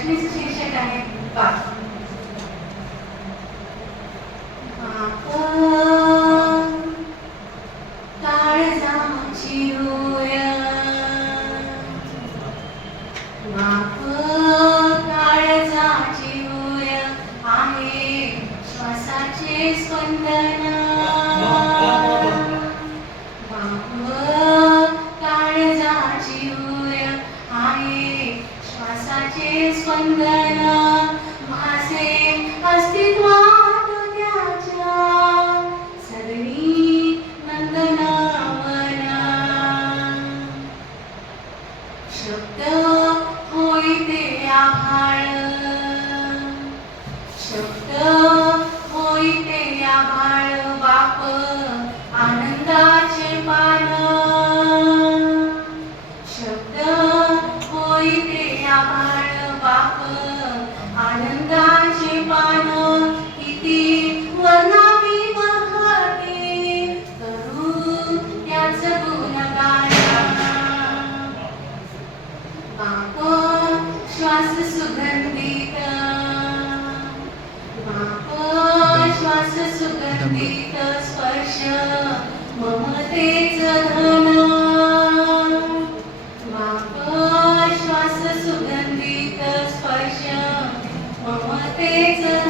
लक्ष्मीचे शीर्षक आहे पाच. आहे श्वासाचे स्पंदन. त्याचे स्पंदन भासे अस्तित्वात त्याच्या सगळी शब्द होय ते शब्द वापो श्वास सुगंधित। वापो श्वास सुगंधित स्पर्श ममतेच धन श्वास सुगंधित स्पर्श ममतेच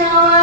يا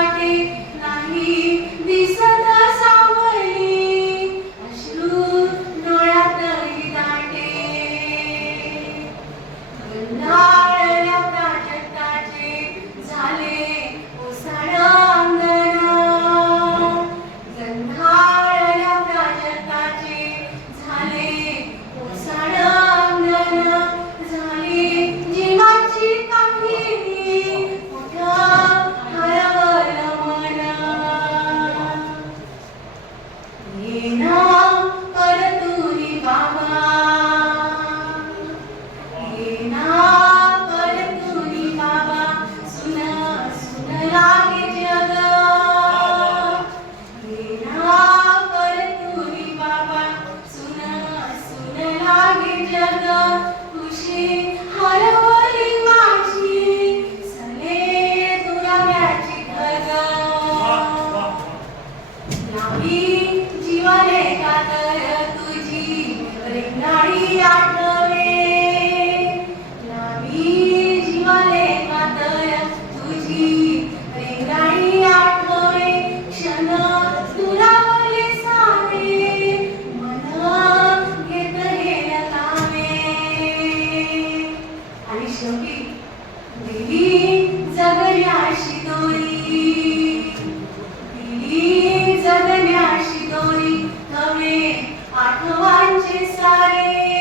ही जीवन आहे का गगनाशी दोरी कवे आठवांचे सारे.